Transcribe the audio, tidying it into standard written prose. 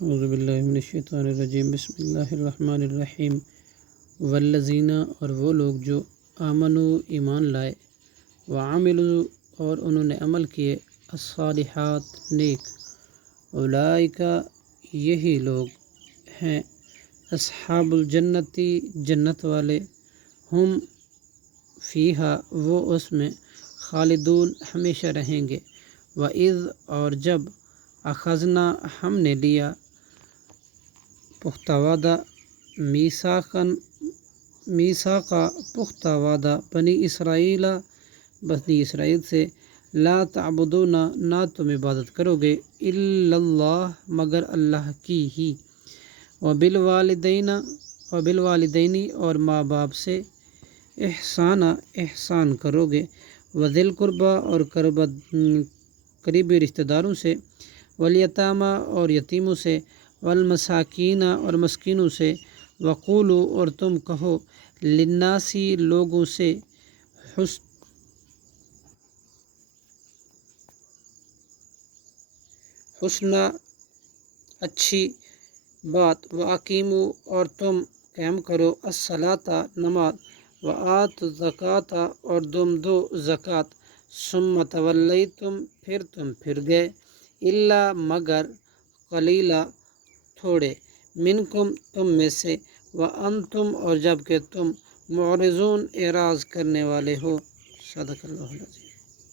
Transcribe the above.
اعوذ باللہ من الشیطان الرجیم، بسم اللہ الرحمن الرحیم۔ والذین، اور وہ لوگ جو آمنو، ایمان لائے، وعملوا، اور انہوں نے عمل کیے، الصالحات، نیک، اولئک، یہی لوگ ہیں، اصحاب الجنتی، جنت والے، ہم فیہا، وہ اس میں، خالدون، ہمیشہ رہیں گے۔ وَإِذْ، اور جب، اخذنا، ہم نے لیا، پختہ وعدہ، میثاقا، پختہ وعدہ، بنی اسرائیل سے، لا تعبدون، نہ تم عبادت کرو گے، الا اللہ، مگر اللہ کی ہی، وبالوالدین، اور ماں باپ سے، احسانا، احسان کرو گے، وذی القربیٰ، اور قریبی رشتہ داروں سے، والیتامیٰ، اور یتیموں سے، والمساکین، اور مسکینوں سے، وقولوا، اور تم کہو، للناس، لوگوں سے، حسنا، اچھی بات، واقیموا، اور تم قائم کرو، الصلاۃ، نماز، وآتوا الزکوٰۃ، اور تم دو زکوٰۃ، ثم تولیتم، پھر تم پھر گئے، الا، مگر، قلیلا، تھوڑے، منکم، تم میں سے، وانتم، اور جب کہ تم، معرضون، اعراض کرنے والے ہو۔ صدق اللہ العظیم۔